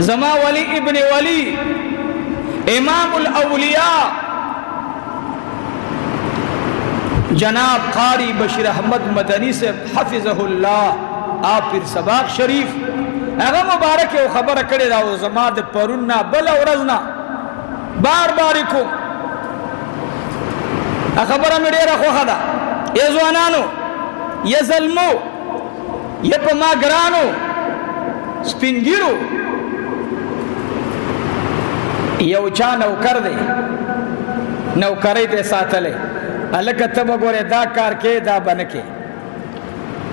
زما ولی ابن ولی امام الاولیاء جناب قاری بشیر احمد مدنی سے حفظه اللہ آپ پھر سباق شریف اگر مبارک او خبر کړي دا زما د پرونه بل ورځنا بار بار کو خبره مې ډیره خوښه ده ای ځوانانو یا ظلمو یا په ما ګرانو سپینګیرو یو چا نوکر دی نوکرۍ ته ساتلی هلکه ته به ګورې دا کار کې دا به نه کې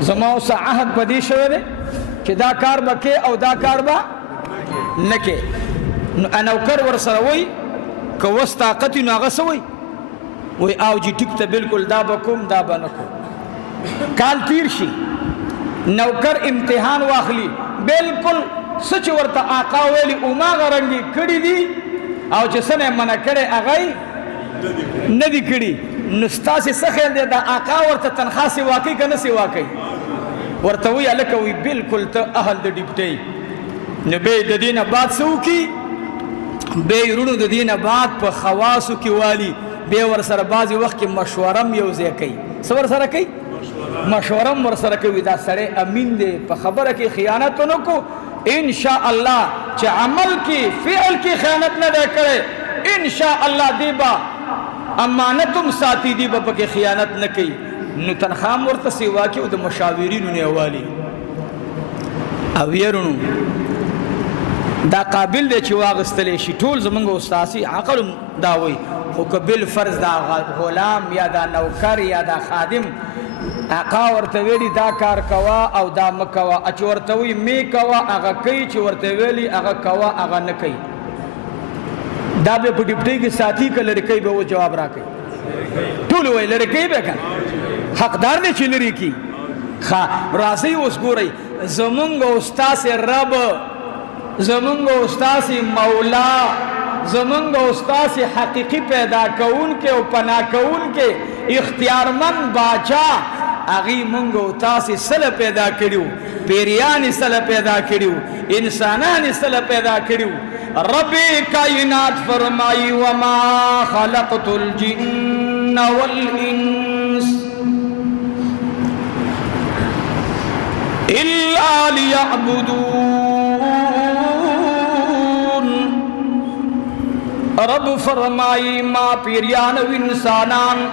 زما اوس عهد په دې شوی دی چې دا کار به کې او دا کار به نه کې نو نوکر ورسره وایي که وس طاقت وي نو هغه څه وایي وایي او جي ټیک ته بلکل دا به کوم دا به نه کوم کال تیر شي نوکر امتحان واخلي بلکل څه چې ورته آقا ویلي هماغه رنګې کړي دي او چې څه نه یې منع کړی هغه یې نه دي کړي نو ستاسې څه خیال دی دا آقا ورته تنخوا سوا کوي که نه سوا کوي ورته وایي هلکه وایي بلکل ته اهل د ډیپټۍ نو بیا یې د دې نه بعد څه وکړي بیا یې وروڼو د دې نه بعد په خواصو کې والي بیا ورسره بعضې وخت کې مشوره هم یو ځای کوي څه ورسره کوي مشوره هم ورسره کوي دا سړی امین دی په خبره کې خیانت ونه کو ان شاء الله چې عمل کې فعل کې خیانت نه دی کړی ان شاء الله دی به امانتم ساتي دی به پکې خیانت نه کوي نو تنخوا هم ورته سیوا کې او د مشاورینو نه والي او یرونو دا قابل دی چې واغستلی شي ټول زمونږ استاسي عقل دا وایي خو که بالفرض دا غلام یا دا نوکر یا دا خادم آقا ورته ویلي دا کار کوه او دا مه کوه چې ورته وایي مې کوه هغه کوي چې ورته ویلي هغه کوه هغه نه کوي دا به په ډیپټۍ کې ساتي که لرې کوي به و جواب را کوي ټول وایي لرې کوي به که حقدار دی چې لرې کړي ښه راځئ اوس ګورئ زمونږ استاسې رب زمونږ استاسې مولا زمونږ استاسې حقیقي پیدا کوونکې او پناه کوونکې اختیارمند باچا هغې مونږ او تاسې سله پیدا کړي پیریانې سله پیدا کړي انسانانې سله پیدا کړي رب کائنات فرمائی وما خلقت الجن والانس الا لیعبدون رب فرمائی ما پیریان و انسانان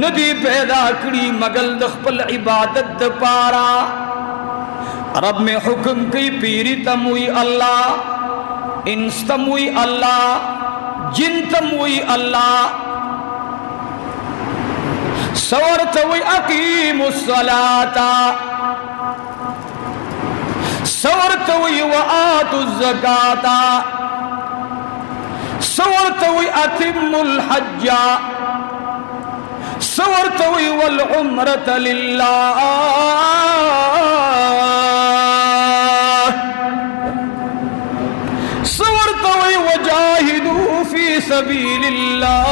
ندی پیدا کری مگل دخپل عبادت دپارا رب میں حکم کی پیری تموی اللہ انس تموی اللہ جن تموی اللہ سور توی اقیم الصلاة سور توی وآتوا الزکاة سور توی اتم الحج سور توی والعمرة للہ سور توی وجاہدوا فی سبیل اللہ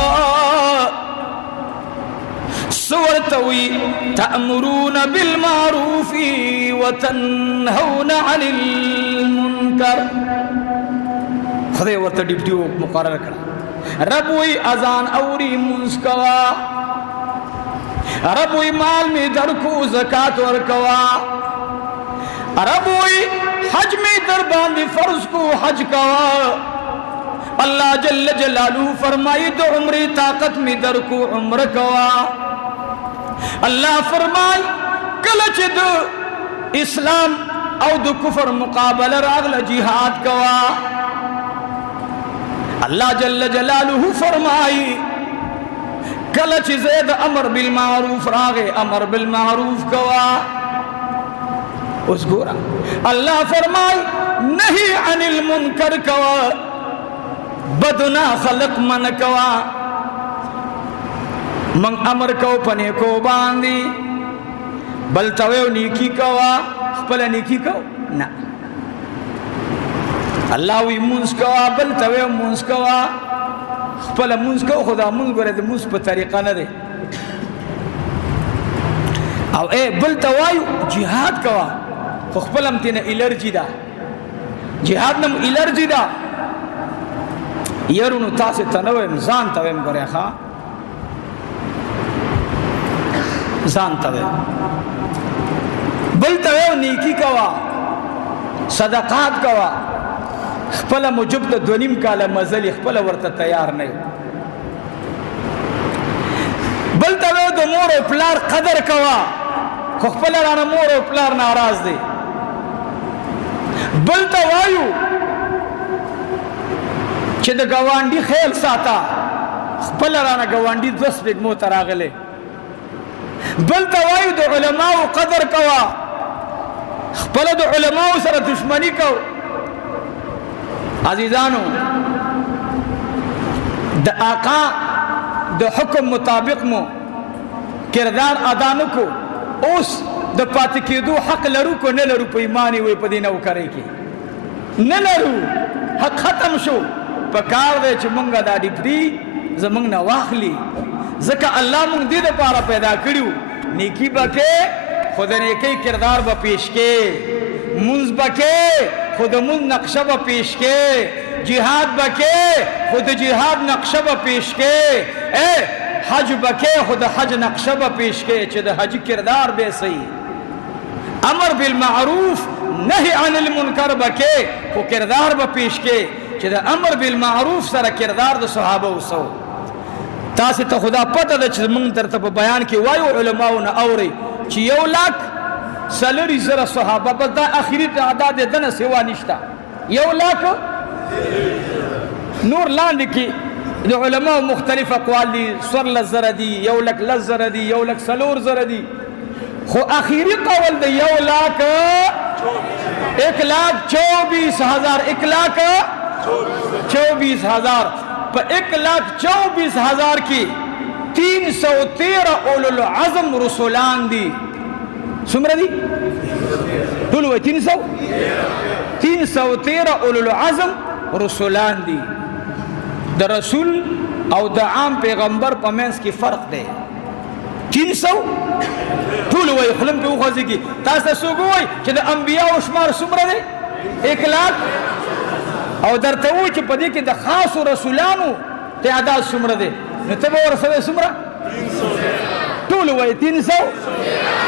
سور توی تأمرون بالمعروف وتنہون عن المنکر خدای ورته ډیپټي مقرر کړه رب وی اذان اوری منځ کوا رب وی مال می درکو زکات ورکوا رب وی حج می در باندې فرض کو حج کوا اللہ جل جلالہ فرمائی تو عمری طاقت می درکو عمر کوا اللہ فرمائی کلچ دو اسلام او دو کفر مقابل راغل جہاد کوا اللہ جل جلالہ فرمائی کلچ زید امر بالمعروف راغے امر بالمعروف کوا اس گورا اللہ فرمائی نہیں عن المنکر کوا بدنا خلق من کوا من امر کو پنے کو باندی بلتویو نیکی کوا خپل نیکی کو نا اللہ وی منز کوا بلتویو منز کوا خپل منز کو خدا منز گره ده منز پا طریقه نده او اے بلتوایو جہاد کوا خپل امتینا الرجی دا جهاد نم الرجی دا یرونو تاسې ته نه ویم ځان ته ویم ګورې ښه ځان ته ویم بل ته ویم نیکي کوه صدقات کوه خپله مجب ته 2.5 کاله مزلې خپله ورته تیار نه یو بل ته ویم د مور او پلار قدر کوه خو خپله رانه مور او پلار ناراض دی بل ته وایو چې د ګاونډي خیال ساته خپله رانه ګاونډي 2 سپېږمو ته راغلی بل ته وایو د علماو قدر کوه خپله د علماو سره دشمني کو عزیزانو د آقا د حکم مطابق مو کردار ادا نکو اوس د پاتې کېدو حق لرو کو نه لرو په ایمان وي په دې نوکرۍ کې نه لرو حق ختم شو په کار دی چې مونږ دا ډیګري زمونږ نه واخلي ځکه الله مونږ دې دپاره پیدا کړي نیکي به کې خو د نیکۍ کردار به پیش کې مونځ به کې خو د مونځ نقشه به پیش کې جهاد به کې خو د جهاد نقشه به پیش کې حج به کې خو د حج نقشه به پیش کې چې د حج کردار به صحیح امر بالمعروف نهی عن المنکر به کې خو کردار به پیش کې چې د امر بالمعروف سره کردار د صحابه وسو تاسې ته خدا پته ده چې موږ درته په بیان کې وایو علماو نه اورئ چې 1,40,000 صحابه بس دا اخري تعداد یې دنه سوا نشته 1,00,000 نور لاندې کې د علماو مختلف اقوال دي 14,000 دي 1,00,000 دي 1,04,000 دي خو اخیری قول د 1,24,000 1,24,000 په 1,24,000 کې 313 اولو العزم رسولان دي څومره دي ټول وایي 313 اولو العزم رسولان دي د رسول او د عام پیغمبر په منځ کې فرق دی 300 ټول وایي خلم په وخوځي کې تاسو څوک وایي چې د انبیاء شمار څومره دی 1,00,000 او درته وایي چې په دې کې د خاصو رسولانو تعداد څومره دی نو ته به ورسره څومره 300 ټول وایي 300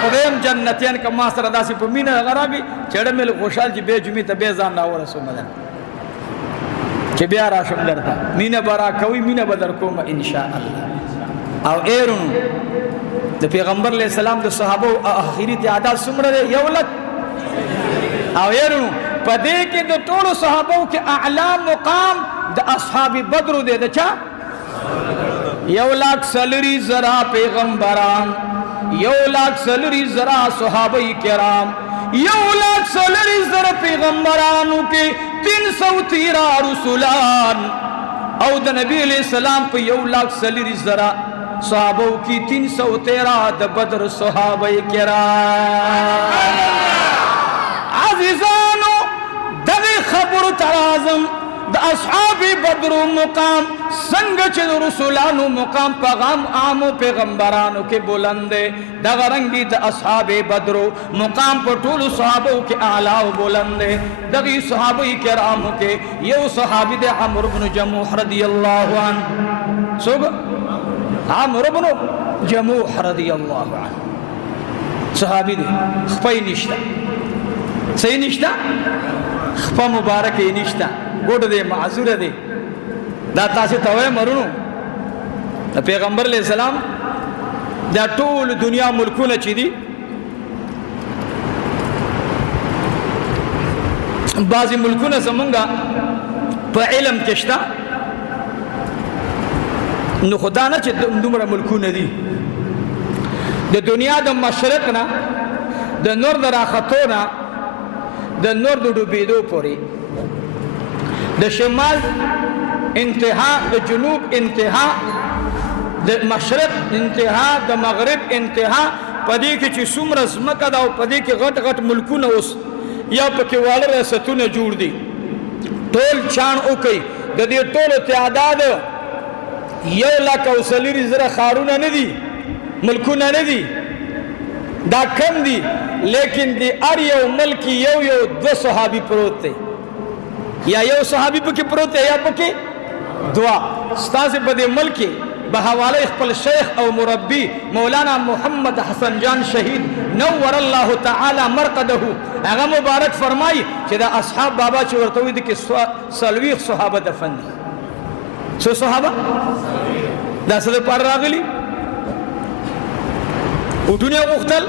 خدایم جنتیان که ما سره داسې په مینه غراږي چېړه مې خوشحال چې بیا جمعې ته بیا ځان راورسوم چې بیا راشم درته مینه به راکوئ مینه به در کوم انشاء الله او ایرونو د پیغمبر علیه السلام د صحابو اخري تعداد څومره دی 1,00,000 او ایرونو په دې کې د ټولو صحابو کې اعلی مقام د اصحاب بدر دی د چا 1,40,000 پیغمبران 1,40,000 صحابه کرام 1,40,000 پیغمبرانو کې 313 رسولان او د نبی علیہ السلام په 1,40,000 صحابو کې 313 د بدر صحابه کرام عزیزانو دغه خبرو ترازم د اصحاب بدر مقام څنګه چې رسولانو مقام پیغام عامو پیغمبرانو کې بلند دی دغه رنګ دی د اصحاب بدر مقام په ټولو صحابو کې اعلی او بلند دی دغه صحابه کرامو کې یو صحابي دی عمرو بن جموح رضی الله عنه څوک عمرو بن جموح رضی الله عنه صحابي دی خپې نشته صحیح نشته خپه مبارک یې نشته ګوډ دی معذور دی دا تاسو ته وایم مرونو د پیغمبر علیه السلام دا ټول دنیا ملکونه چې دي بعضې ملکونه زمونږ په علم کې شته نو خو دا نه چې دومره ملکونه دي د دنیا د مشرق نه د نور د راختو نه د نور د ډوبېدو پورې د شمال انتها د جنوب انتها د مشرق انتها د مغرب انتها پدې کې چې څومره ځمکه ده او پدې کې غټ غټ ملکونه اوس یا پکې واړه ریاستونه جوړ دي ټول چاڼ وکړي د دې ټولو تعداد 1,40,000 ښارونه نه دي ملکونه نه دي دا کم دي لیکن د هر یو ملک یو 2 صحابي پروت دی یا یو صحابي پکې پروت دی یا پکې دعا ستاسو په دې ملک بحواله خپل شیخ او مربی مولانا محمد حسن جان شهید نور الله تعالی مرقده هغه مبارک فرمای چې دا اصحاب بابا چې ورته وي د کې سلويخ صحابه دفن دي څو صحابه دا څه پر راغلي او دنیا وختل